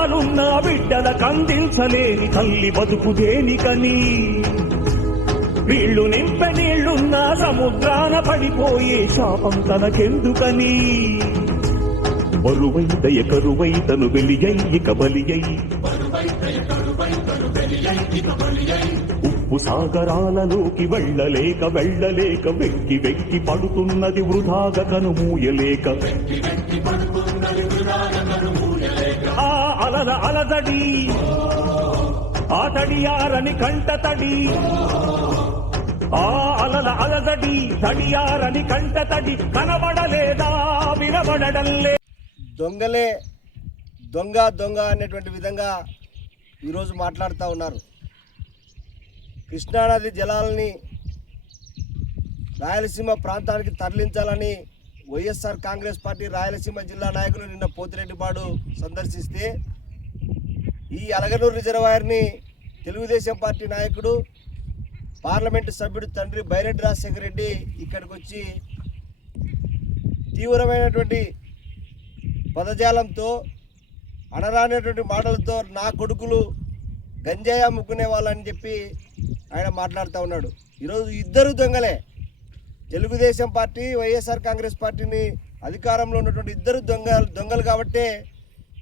కష్టాలున్న బిడ్డల కందించలేని తల్లి బతుకు దేనికని వీళ్ళు నింపె నీళ్లున్న సముద్రాన పడిపోయే శాపం తనకెందుకని బరువై దయ కరువై తను వెలియై కబలియై ఉప్పు సాగరాలలోకి వెళ్ళలేక వెక్కి వెక్కి పడుతున్నది వృధాగా కనుమూయలేక ఆ అలల అలదడి ఆ తడియారని కంట తడి ఆ అలల అలదడి తడియారని కంట తడి కనబడలేదా వినబడడంలే. దొంగలే దొంగ దొంగ అనేటువంటి విధంగా ఈరోజు మాట్లాడుతూ ఉన్నారు. కృష్ణానది జలాలని రాయలసీమ ప్రాంతానికి తరలించాలని వైఎస్ఆర్ కాంగ్రెస్ పార్టీ రాయలసీమ జిల్లా నాయకులు నిన్న పోతిరెడ్డిపాడు సందర్శిస్తే ఈ అలగనూరు రిజర్వాయర్ని తెలుగుదేశం పార్టీ నాయకుడు పార్లమెంటు సభ్యుడు తండ్రి బైరెడ్డి రాజశేఖర రెడ్డి ఇక్కడికి వచ్చి తీవ్రమైనటువంటి పదజాలంతో అనరానటువంటి మాటలతో నా కొడుకులు గంజాయి అమ్ముకునే వాళ్ళని చెప్పి ఆయన మాట్లాడుతూ ఉన్నాడు. ఈరోజు ఇద్దరు దొంగలే. తెలుగుదేశం పార్టీ వైఎస్ఆర్ కాంగ్రెస్ పార్టీని అధికారంలో ఉన్నటువంటి ఇద్దరు దొంగలు కాబట్టే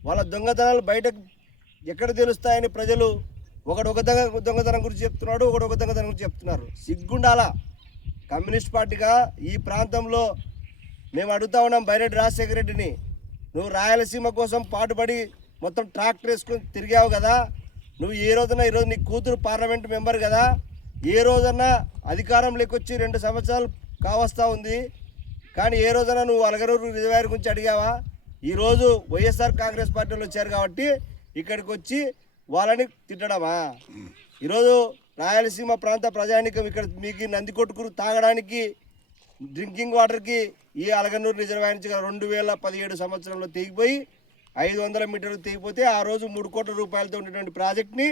వాళ్ళ దొంగతనాలు బయటకు ఎక్కడ తెలుస్తాయని ప్రజలు ఒకడు ఒక దొంగతనం గురించి చెప్తున్నాడు, ఒకడు ఒక దొంగతనం గురించి చెప్తున్నారు. సిగ్గుండాలా కమ్యూనిస్ట్ పార్టీగా ఈ ప్రాంతంలో మేము అడుగుతా ఉన్నాం బైరెడ్డి రాజశేఖర రెడ్డిని, నువ్వు రాయలసీమ కోసం పాటుపడి మొత్తం ట్రాక్టర్ వేసుకొని తిరిగావు కదా, నువ్వు ఏ రోజున ఈరోజు నీ కూతురు పార్లమెంట్ మెంబర్ కదా, ఏ రోజన్నా అధికారంలోకి వచ్చి 2 సంవత్సరాలు కావస్తా ఉంది, కానీ ఏ రోజున నువ్వు అలగనూరు రిజర్వాయర్ గురించి అడిగావా? ఈరోజు వైఎస్ఆర్ కాంగ్రెస్ పార్టీలో వచ్చారు కాబట్టి ఇక్కడికి వచ్చి వాళ్ళని తిట్టడమా? ఈరోజు రాయలసీమ ప్రాంత ప్రజానికం ఇక్కడ మీకు నందికొట్కూరు తాగడానికి డ్రింకింగ్ వాటర్కి ఈ అలగనూరు రిజర్వాయర్ నుంచి 2017 సంవత్సరంలో తెగిపోయి 500 మీటర్లు తెగిపోతే ఆ రోజు 3 కోట్ల రూపాయలతో ఉండేటువంటి ప్రాజెక్ట్ని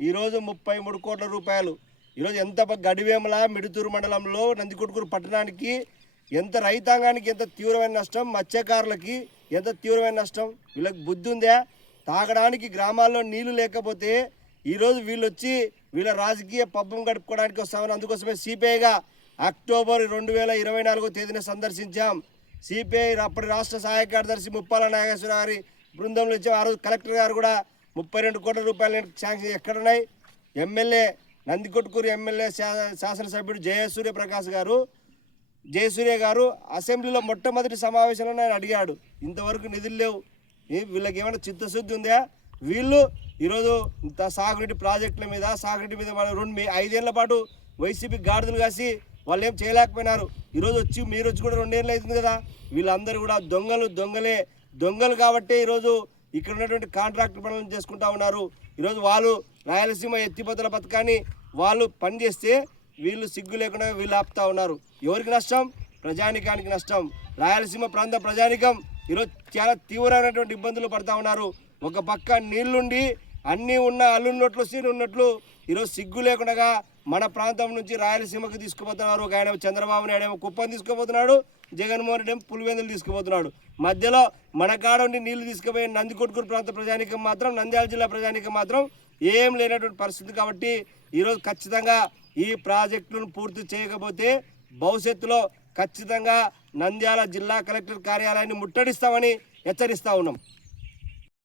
ఈరోజు 33 కోట్ల రూపాయలు. ఈరోజు ఎంత గడివేమల మిడుతూరు మండలంలో నందికొట్కూరు పట్టణానికి ఎంత రైతాంగానికి ఎంత తీవ్రమైన నష్టం, మత్స్యకారులకి ఎంత తీవ్రమైన నష్టం. వీళ్ళకి బుద్ధి ఉందా? తాగడానికి గ్రామాల్లో నీళ్లు లేకపోతే ఈరోజు వీళ్ళు వచ్చి వీళ్ళ రాజకీయ పబ్బం గడుపుకోవడానికి వస్తామని అందుకోసమే సిపిఐగా అక్టోబర్ 2024 తేదీన సందర్శించాం. సిపిఐ అప్పటి రాష్ట్ర సహాయ కార్యదర్శి ముప్పాల నాగేశ్వర గారి బృందంలో ఇచ్చాం. ఆ రోజు కలెక్టర్ గారు కూడా 32 కోట్ల రూపాయలు శాంక్షన్ ఎక్కడున్నాయి? ఎమ్మెల్యే నందికొట్కూరు ఎమ్మెల్యే శాసనసభ్యుడు జయసూర్య గారు అసెంబ్లీలో మొట్టమొదటి సమావేశంలో ఆయన అడిగాడు, ఇంతవరకు నిధులు లేవు, వీళ్ళకి ఏమైనా చిత్తశుద్ధి ఉందా? వీళ్ళు ఈరోజు సాగునీటి ప్రాజెక్టుల మీద సాగునీటి మీద 5 ఏళ్ల పాటు వైసీపీ గాడిదలు కాసి వాళ్ళు ఏం చేయలేకపోయినారు. ఈరోజు వచ్చి మీరు వచ్చి కూడా 2 ఏళ్ళు అవుతుంది కదా. వీళ్ళందరూ కూడా దొంగలు కాబట్టే ఈరోజు ఇక్కడ ఉన్నటువంటి కాంట్రాక్ట్ పనులను చేసుకుంటా ఉన్నారు. ఈరోజు వాళ్ళు రాయలసీమ ఎత్తిపోతల పథకాన్ని వాళ్ళు పనిచేస్తే వీళ్ళు సిగ్గు లేకుండా వీళ్ళు ఆపుతా ఉన్నారు. ఎవరికి నష్టం? ప్రజానికానికి నష్టం. రాయలసీమ ప్రాంత ప్రజానికం ఈరోజు చాలా తీవ్రమైనటువంటి ఇబ్బందులు పడతా ఉన్నారు. ఒక పక్క నీళ్లుండి అన్నీ ఉన్న అల్లున్నట్లు సీన్ ఉన్నట్లు ఈరోజు సిగ్గు లేకుండా మన ప్రాంతం నుంచి రాయలసీమకు తీసుకుపోతున్నారు. ఒక ఆయన చంద్రబాబు నాయుడు ఏమో కుప్పం తీసుకుపోతున్నాడు, జగన్మోహన్ రెడ్డి ఏమో పులివెందులు తీసుకుపోతున్నాడు. మధ్యలో మన కాడ ఉండి నీళ్లు తీసుకుపోయే నందికొట్కూరు ప్రాంత ప్రజానికం మాత్రం, నంద్యాల జిల్లా ప్రజానికం మాత్రం ఏం లేనటువంటి పరిస్థితి. కాబట్టి ఈరోజు ఖచ్చితంగా ఈ ప్రాజెక్టులను పూర్తి చేయకపోతే భవిష్యత్తులో ఖచ్చితంగా నంద్యాల జిల్లా కలెక్టర్ కార్యాలయాన్ని ముట్టడిస్తామని హెచ్చరిస్తూ ఉన్నాం.